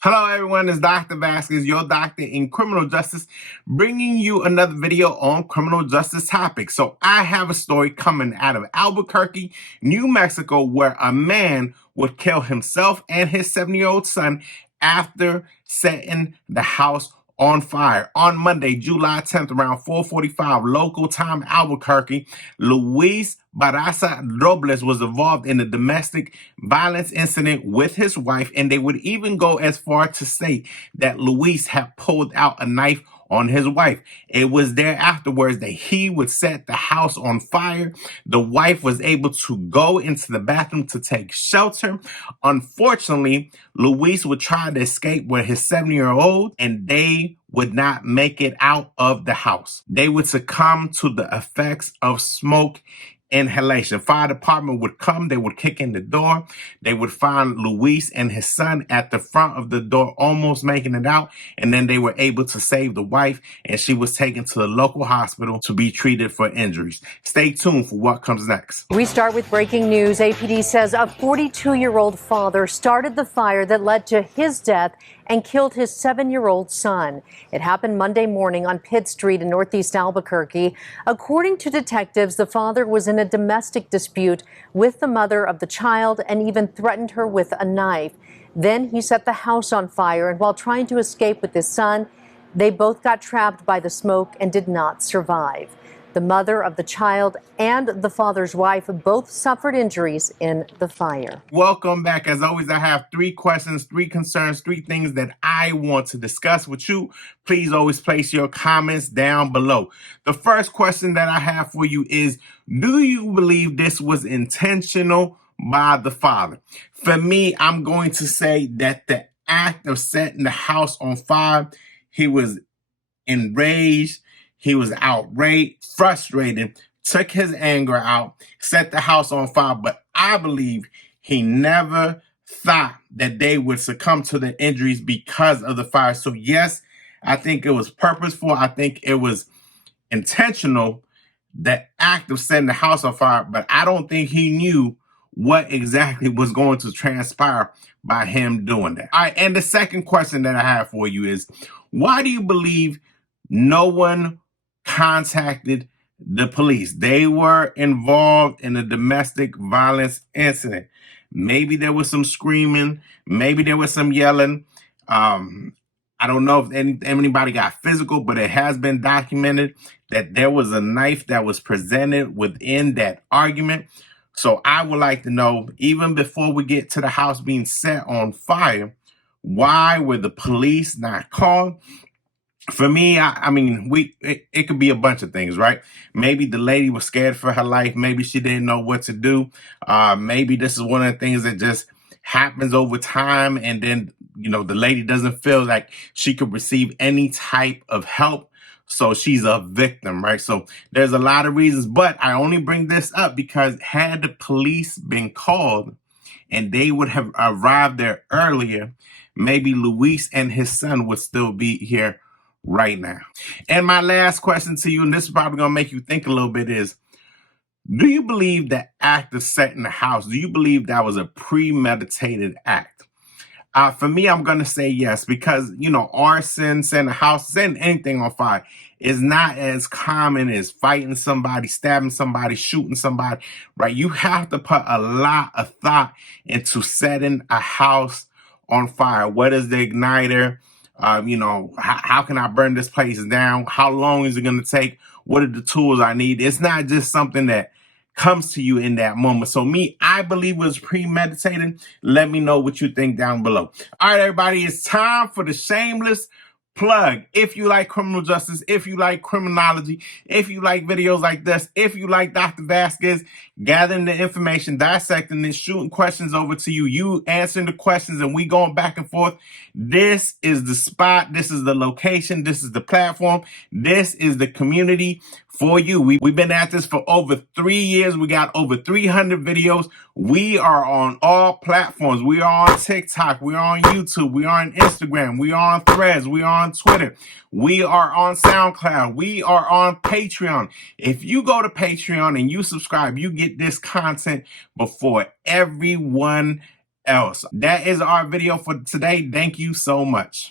Hello everyone, it's Dr. Vasquez, your doctor in criminal justice, bringing you another video on criminal justice topics. So I have a story coming out of Albuquerque, New Mexico, where a man would kill himself and his 7-year-old son after setting the house on fire. On Monday, July 10th, around 4:45 local time Albuquerque, Luis Barraza Robles was involved in a domestic violence incident with his wife, and they would even go as far to say that Luis had pulled out a knife on his wife. It was there afterwards that he would set the house on fire. The wife was able to go into the bathroom to take shelter. Unfortunately, Luis would try to escape with his 7-year-old, and they would not make it out of the house. They would succumb to the effects of smoke inhalation. Fire department would come, they would kick in the door, they would find Luis and his son at the front of the door almost making it out, and then they were able to save the wife, and she was taken to the local hospital to be treated for injuries. Stay tuned for what comes next. We start with breaking news. APD says a 42-year-old father started the fire that led to his death and killed his 7-year-old son. It happened Monday morning on Pitt Street in Northeast Albuquerque. According to detectives, the father was in a domestic dispute with the mother of the child and even threatened her with a knife. Then he set the house on fire, and while trying to escape with his son, they both got trapped by the smoke and did not survive. The mother of the child and the father's wife both suffered injuries in the fire. Welcome back. As always, I have 3 questions, 3 concerns, 3 things that I want to discuss with you. Please always place your comments down below. The first question that I have for you is, do you believe this was intentional by the father? For me, I'm going to say that the act of setting the house on fire, he was enraged, he was outraged, frustrated, took his anger out, set the house on fire. But I believe he never thought that they would succumb to the injuries because of the fire. So yes, I think it was purposeful. I think it was intentional, the act of setting the house on fire, but I don't think he knew what exactly was going to transpire by him doing that. All right, and the second question that I have for you is, why do you believe no one contacted the police? They were involved in a domestic violence incident. Maybe there was some screaming, maybe there was some yelling. I don't know if anybody got physical, but it has been documented that there was a knife that was presented within that argument. So I would like to know, even before we get to the house being set on fire, why were the police not called? For me, I mean, it could be a bunch of things, right? Maybe the lady was scared for her life. Maybe she didn't know what to do. Maybe this is one of the things that just happens over time, and then, the lady doesn't feel like she could receive any type of help, so she's a victim, right? So there's a lot of reasons, but I only bring this up because had the police been called and they would have arrived there earlier, maybe Luis and his son would still be here right now. And my last question to you, and this is probably going to make you think a little bit, is, do you believe that act of setting the house, do you believe that was a premeditated act? For me, I'm going to say yes, because, arson, setting a house, setting anything on fire is not as common as fighting somebody, stabbing somebody, shooting somebody, right? You have to put a lot of thought into setting a house on fire. What is the igniter? How can I burn this place down? How long is it going to take? What are the tools I need? It's not just something that comes to you in that moment. So me, I believe it was premeditated. Let me know what you think down below. All right, everybody, it's time for the shameless plug. If you like criminal justice, if you like criminology, if you like videos like this, if you like Dr. Vasquez gathering the information, dissecting it, shooting questions over to you, you answering the questions, and we going back and forth, this is the spot, this is the location, this is the platform, this is the community for you. We've been at this for over 3 years. We got over 300 videos. We are on all platforms. We are on TikTok. We are on YouTube. We are on Instagram. We are on Threads. We are on Twitter. We are on SoundCloud. We are on Patreon. If you go to Patreon and you subscribe, you get this content before everyone else. That is our video for today. Thank you so much.